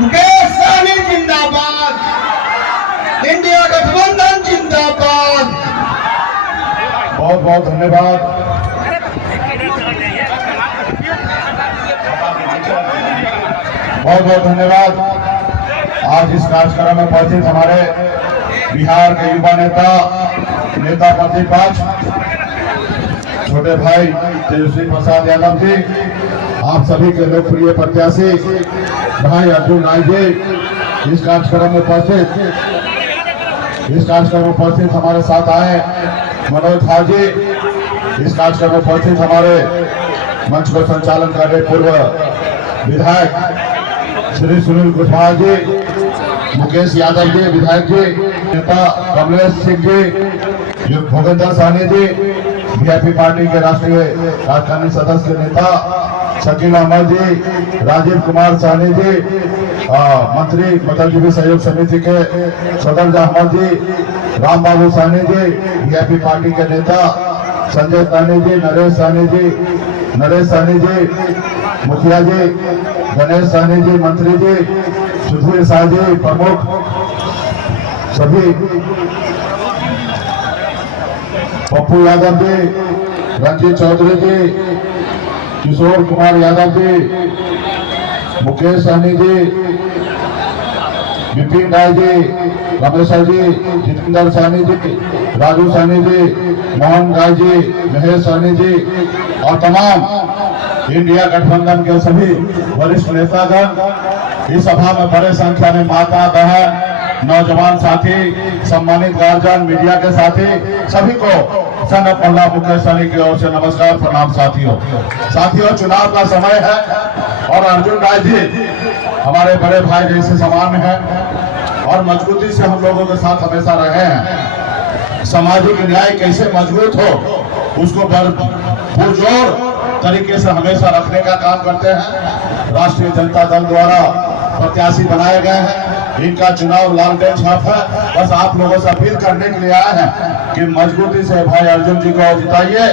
मुकेश सहनी जिंदाबाद, इंडिया गठबंधन जिंदाबाद। बहुत बहुत धन्यवाद। बहुत बहुत धन्यवाद। आज इस कार्यक्रम में उपस्थित हमारे बिहार के युवा नेता प्रतिपक्ष छोटे भाई तेजस्वी प्रसाद यादव जी, आप सभी के लोकप्रिय प्रत्याशी भाई अर्जुन राय जी, इस कार्यक्रम में उपस्थित हमारे साथ आए मनोज झा जी, इस कार्यक्रम में उपस्थित हमारे मंच को संचालन कर रहे पूर्व विधायक श्री सुनील कुशवाहा जी, मुकेश यादव जी विधायक जी, नेता कमलेश सिंह जी, भूपेंद्र सहनी जी, बीजेपी पार्टी के राष्ट्रीय कार्यकारिणी सदस्य नेता शकील अहमद जी, राजीव कुमार सहनी जी, मंत्री मतलबी सहयोग समिति के सदर अहमद जी, राम बाबू सहनी जी, बीजेपी पार्टी के नेता संजय सहनी जी, नरेश सहनी जी, मुखिया जी गणेश सहनी जी, मंत्री जी सुधीर शाह जी, प्रमुख सभी, पप्पू यादव जी, रंजीत चौधरी जी, किशोर कुमार यादव जी, मुकेश सहनी जी, विपिन राय जी, रमेश्वर जी, जितेंद्र सहनी जी, राजू सहनी जी, मोहन राय जी, महेश सहनी जी और तमाम इंडिया गठबंधन के सभी वरिष्ठ नेतागण, इस सभा में बड़े संख्या में माता बहन नौजवान साथी, सम्मानित गार्जियन, मीडिया के साथी, सभी को सन ऑफ अल्लाह मुकेश सहनी की ओर से नमस्कार प्रणाम। साथियों, चुनाव का समय है और अर्जुन राय जी हमारे बड़े भाई जैसे समान हैं और मजबूती से हम लोगों के साथ हमेशा रहे हैं। सामाजिक न्याय कैसे मजबूत हो उसको पुरजोर तरीके से हमेशा रखने का काम करते हैं। राष्ट्रीय जनता दल द्वारा प्रत्याशी बनाए गए हैं, इनका चुनाव लालटेन छाप है। बस आप लोगों से अपील करने के लिए आए हैं कि मजबूती से भाई अर्जुन जी को जिताइए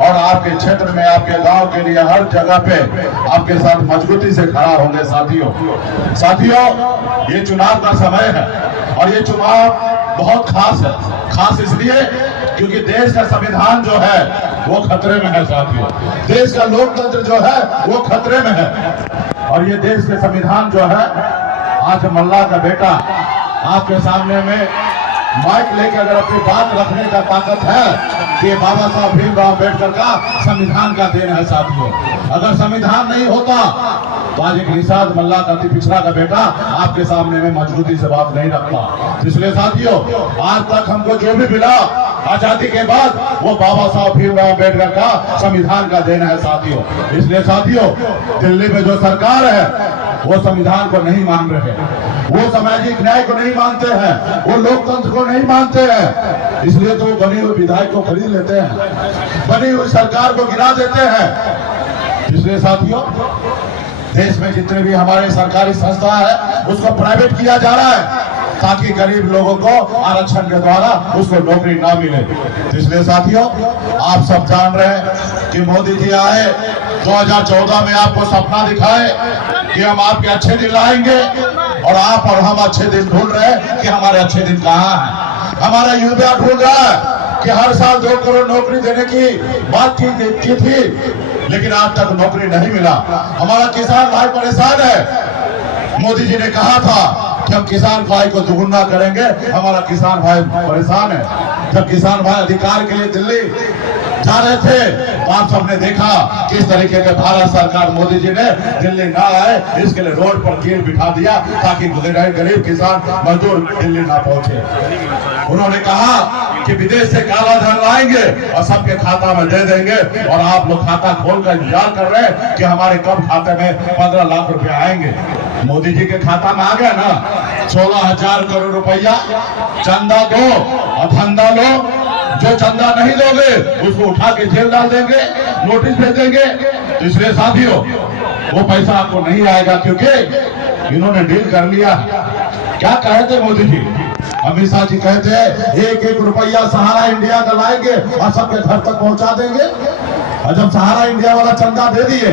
और आपके क्षेत्र में, आपके गांव के लिए हर जगह पे आपके साथ मजबूती से खड़ा होंगे। साथियों, ये चुनाव का समय है और ये चुनाव बहुत खास है। खास इसलिए क्योंकि देश का संविधान जो है वो खतरे में है। साथियों, देश का लोकतंत्र जो है वो खतरे में है और ये देश के संविधान जो है, आज मल्ला का बेटा आपके सामने में माइक लेकर अगर अपनी बात रखने का ताकत है कि ये बाबा साहब भीमराव अम्बेडकर का संविधान का देन है। साथियों, अगर संविधान नहीं होता तो आज एक निषाद मल्ला का पिछड़ा का बेटा आपके सामने में मजबूती से बात नहीं रखता। इसलिए साथियों, आज तक हमको जो भी मिला आजादी के बाद वो बाबा साहब भीमराव अम्बेडकर का संविधान का देन है। साथियों, इसलिए साथियों, दिल्ली में जो सरकार है वो संविधान को नहीं मान रहे, वो सामाजिक न्याय को नहीं मानते हैं, वो लोकतंत्र को नहीं मानते हैं। इसलिए तो बनी हुई विधायक को खरीद लेते हैं, बनी हुई सरकार को गिरा देते हैं। इसलिए साथियों, देश में जितने भी हमारे सरकारी संस्था है उसको प्राइवेट किया जा रहा है ताकि गरीब लोगों को आरक्षण के द्वारा उसको नौकरी ना मिले। इसलिए साथियों, आप सब जान रहे हैं कि मोदी जी आए 2014 में, आपको सपना दिखाए कि हम आपके अच्छे दिन लाएंगे और आप और हम अच्छे दिन ढूंढ रहे हैं कि हमारे अच्छे दिन कहाँ हैं। हमारा युवा ढूंढ रहा है कि हर साल 2 करोड़ नौकरी देने की बात की थी, लेकिन आज तक नौकरी नहीं मिला। हमारा किसान भाई परेशान है। मोदी जी ने कहा था कि हम किसान भाई को दुगुना करेंगे, हमारा किसान भाई परेशान है। जब किसान भाई अधिकार के लिए दिल्ली जा रहे थे तो आप सबने देखा किस तरीके के भारत सरकार मोदी जी ने दिल्ली ना आए इसके लिए रोड पर कील बिठा दिया ताकि गरीब किसान मजदूर दिल्ली ना पहुंचे। उन्होंने कहा कि विदेश से काला धन लाएंगे और सबके खाता में दे देंगे और आप लोग खाता खोलकर इंतजार कर रहे हैं कि हमारे कब खाते में 15 लाख रुपए आएंगे। मोदी जी के खाता में आ गया ना 16,000 करोड़ रुपया। चंदा दो और धंधा लो, जो चंदा नहीं दोगे उसको उठा के जेल डाल देंगे, नोटिस भेजेंगे। इसलिए साथियों, वो पैसा आपको नहीं आएगा क्योंकि इन्होंने डील कर लिया। क्या कहे थे मोदी जी? अमित शाह जी कहते हैं 1-1 रुपया सहारा इंडिया का लाएंगे और सबके घर तक पहुंचा देंगे। और जब सहारा इंडिया वाला चंदा दे दिए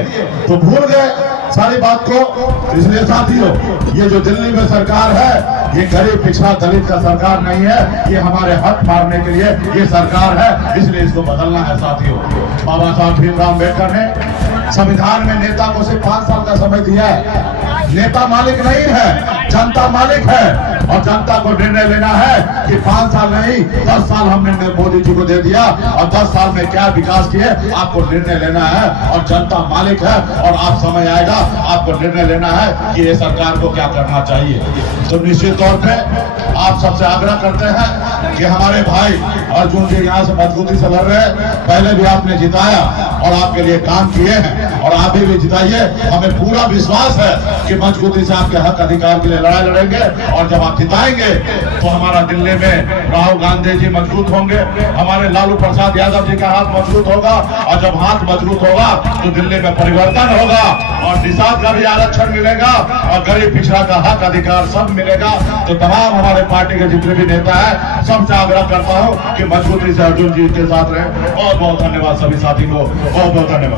तो भूल गए सारी बात को। इसलिए साथियों, ये जो दिल्ली में सरकार है, ये गरीब पिछड़ा दलित का सरकार नहीं है, ये हमारे हक मारने के लिए ये सरकार है, इसलिए इसको बदलना है साथियों। बाबा साहब भीमराव अम्बेडकर ने संविधान में नेता को सिर्फ 5 साल का समय दिया है। नेता मालिक नहीं है, जनता मालिक है, और जनता को निर्णय लेना है कि 5 साल नहीं 10 साल हमने मोदी जी को दे दिया, और 10 साल में क्या विकास किए आपको निर्णय लेना है, और जनता मालिक है, और आप समय आएगा आपको निर्णय लेना है कि ये सरकार को क्या करना चाहिए। तो निश्चित तौर पे आप सबसे आग्रह करते हैं कि हमारे भाई अर्जुन जी यहाँ से मजबूती से लड़ रहे हैं, पहले भी आपने जिताया और आपके लिए काम किए हैं, और आप भी जिताइए। हमें पूरा विश्वास है कि मजबूती से आपके हक अधिकार के लिए लड़ाई लड़ेंगे, और जब आप जिताएंगे तो हमारा दिल्ली में राहुल गांधी जी मजबूत होंगे, हमारे लालू प्रसाद यादव जी का हाथ मजबूत होगा, और जब हाथ मजबूत होगा तो दिल्ली में परिवर्तन होगा, और निषाद का भी आरक्षण मिलेगा, और गरीब पिछड़ा का हक अधिकार सब मिलेगा। तो तमाम हमारे पार्टी के जितने भी नेता है सबसे आग्रह करता हूँ कि मजबूती से अर्जुन जी के साथ रहे। बहुत बहुत धन्यवाद सभी साथी को, बहुत बहुत धन्यवाद।